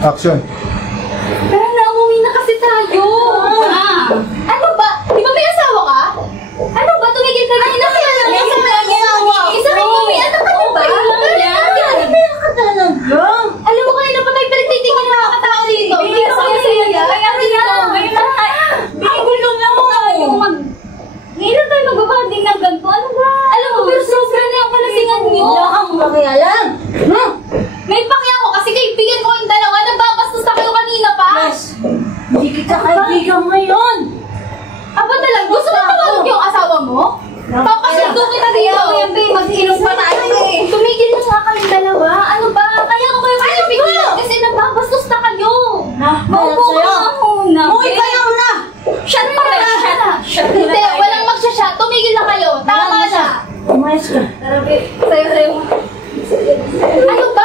Action. Pero nauwi na kasi tayo. Ano ba? Di ba may asawa ka? Ano ba? Tumigil ka rin na kaya lang sa mga asawa. Isa ka mo, may anak ka ba? Kaya ka talaga. Alam mo kanina pa may pinagtitingin ng mga katao dito. Hindi ko kaya sa'yo yan. Kaya dito. Bigulong lang mo. Ngayon tayo magbabanding ng ganito. Ano ba? Alam mo, pero sobra na yung kalasingan nyo. Wala kang makialam. May pakiyan ko kasi kaibigan ko yung dalawa. Nagbabastos na kayo kanina pa. Yes. Hindi kita kaibigan ngayon. Aba talaga, gusto mo tawag yung asawa mo? Papasundo kita dito. Kaya mo yan, babe. Mag-inom pa tayo eh. Tumigil na nga kayong dalawa. Ano ba? Kaya ko kayo kaibigan kasi nagbabastos na kayo. Maupo ka muna. Uy, kayo na! Shut pa na! Hindi, walang magsha-shot. Tumigil na kayo. Tama na. Umayos ka. Sayo. Ano ba?